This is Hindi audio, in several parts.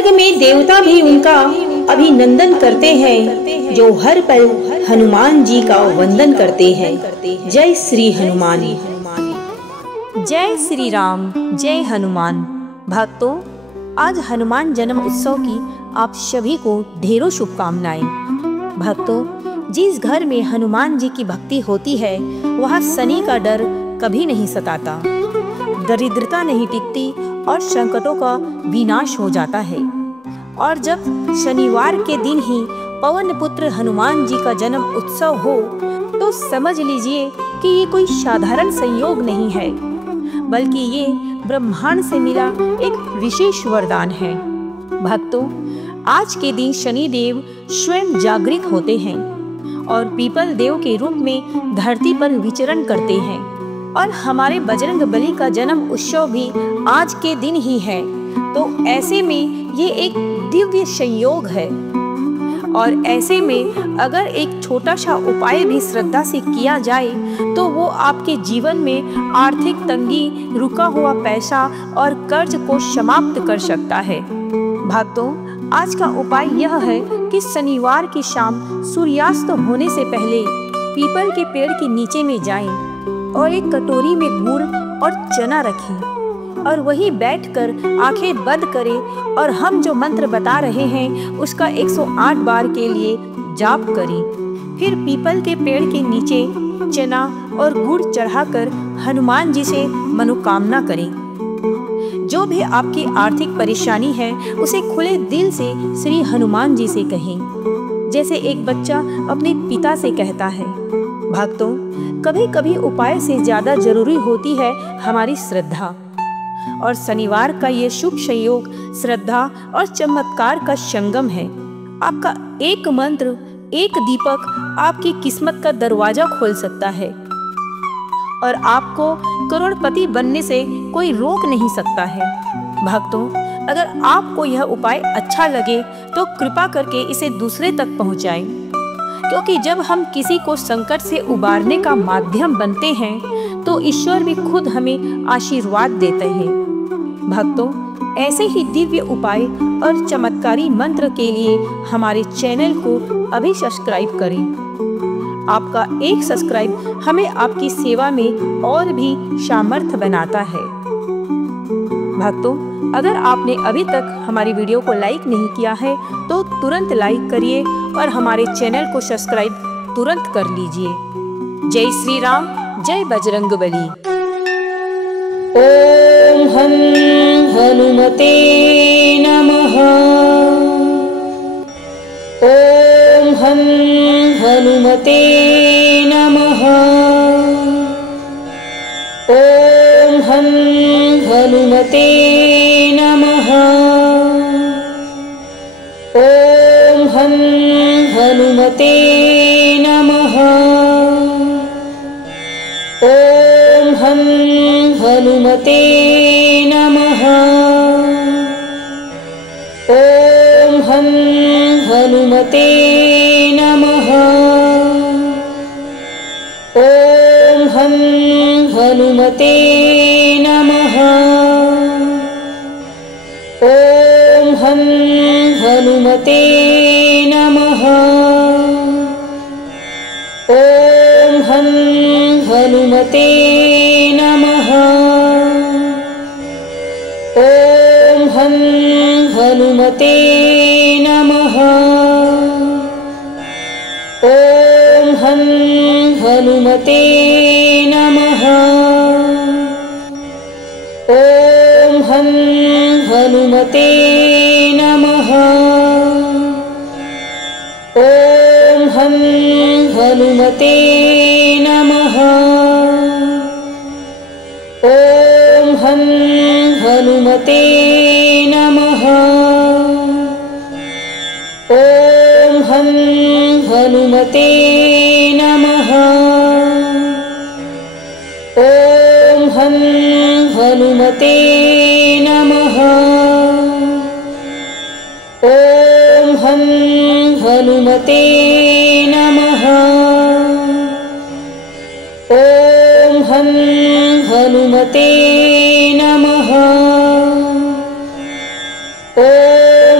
स्वर्ग में देवता भी उनका अभिनंदन करते हैं, जो हर पल हनुमान जी का वंदन करते हैं। जय श्री हनुमान। जय श्री राम, जय हनुमान। भक्तों, आज हनुमान जन्म उत्सव की आप सभी को ढेरों शुभकामनाएं। भक्तों, जिस घर में हनुमान जी की भक्ति होती है वहाँ शनि का डर कभी नहीं सताता, दरिद्रता नहीं टिकती और संकटों का विनाश हो जाता है। और जब शनिवार के दिन ही पवन पुत्र हनुमान जी का जन्म उत्सव हो तो समझ लीजिए कि ये कोई साधारण संयोग नहीं है, बल्कि ये ब्रह्मांड से मिला एक विशेष वरदान है। भक्तों, आज के दिन शनि देव स्वयं जागृत होते हैं और पीपल देव के रूप में धरती पर विचरण करते हैं। और हमारे बजरंग बली का जन्म उत्सव भी आज के दिन ही है, तो ऐसे में ये एक दिव्य संयोग है। और ऐसे में अगर एक छोटा सा उपाय भी श्रद्धा से किया जाए तो वो आपके जीवन में आर्थिक तंगी, रुका हुआ पैसा और कर्ज को समाप्त कर सकता है। भक्तों, आज का उपाय यह है कि शनिवार की शाम सूर्यास्त होने से पहले पीपल के पेड़ के नीचे में जाएं और एक कटोरी में गुड़ और चना रखें और वहीं बैठकर आंखें बंद करें और हम जो मंत्र बता रहे हैं उसका 108 बार के लिए जाप करें। फिर पीपल के पेड़ के नीचे चना और गुड़ चढ़ाकर हनुमान जी से मनोकामना करें। जो भी आपकी आर्थिक परेशानी है उसे खुले दिल से श्री हनुमान जी से कहें, जैसे एक बच्चा अपने पिता से कहता है। भक्तों, कभी कभी उपाय से ज्यादा जरूरी होती है हमारी श्रद्धा, और शनिवार का ये शुभ संयोग श्रद्धा और चमत्कार का संगम है। आपका एक मंत्र, एक दीपक आपकी किस्मत का दरवाजा खोल सकता है और आपको करोड़पति बनने से कोई रोक नहीं सकता है। भक्तों, अगर आपको यह उपाय अच्छा लगे तो कृपा करके इसे दूसरे तक पहुंचाएं, क्योंकि जब हम किसी को संकट से उबारने का माध्यम बनते हैं तो ईश्वर भी खुद हमें आशीर्वाद देते हैं। भक्तों, ऐसे ही दिव्य उपाय और चमत्कारी मंत्र के लिए हमारे चैनल को अभी सब्सक्राइब करें। आपका एक सब्सक्राइब हमें आपकी सेवा में और भी सामर्थ्य बनाता है। भक्तों, अगर आपने अभी तक हमारी वीडियो को लाइक नहीं किया है तो तुरंत लाइक करिए और हमारे चैनल को सब्सक्राइब तुरंत कर लीजिए। जय श्री राम, जय बजरंग बली। ओम हम हनुमते नमः। ओम हम हनुमते नमः। ओम हम हनुमते नमः। ओम हम हनुमते नमः। ओम हम हनुमते नमः। ओम हम हनुमते नमः। ओम हम हनुमते नमः। ओम हम हनुमते नमः। ओम हम हनुमते नमः। ओम हम हनुमते नमः। ओम हम हनुमते नमः। ओम हम हनुमते नमः। ओम हम हनुमते नमः। ओम हम हनुमते नमः। ओम हम हनुमते नमः। ओम हम हनुमते नमः। ओम हम हनुमते नमः। ओम हम हनुमते नमः। ओम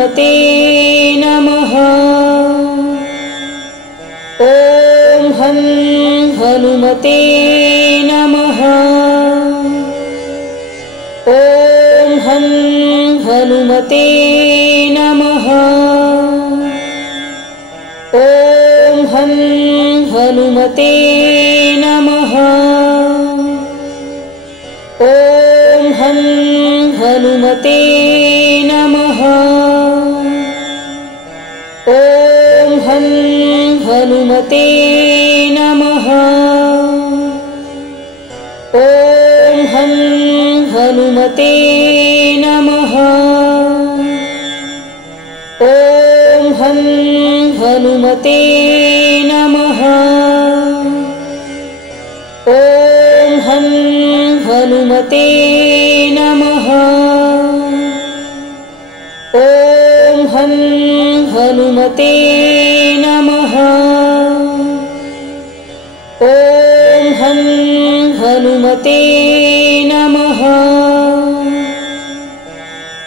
हनुमते नमः। ॐ हनुमते नमः। ॐ हनुमते नमः। ॐ हनुमते नमः। ॐ हनुमते नमः। ॐ हनुमते नमः। ॐ हनुमते नमः। ॐ हनुमते नमः। ॐ हनुमते नमः। ॐ हनुमते नमः। ॐ हनुमते नमः।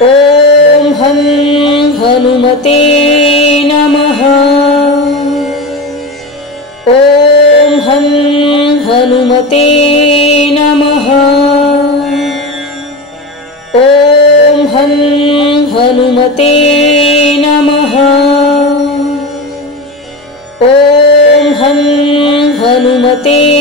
ॐ हनुमते नमः। ॐ हनुमते नमः। ॐ हनुमते नमः। ॐ हनुमते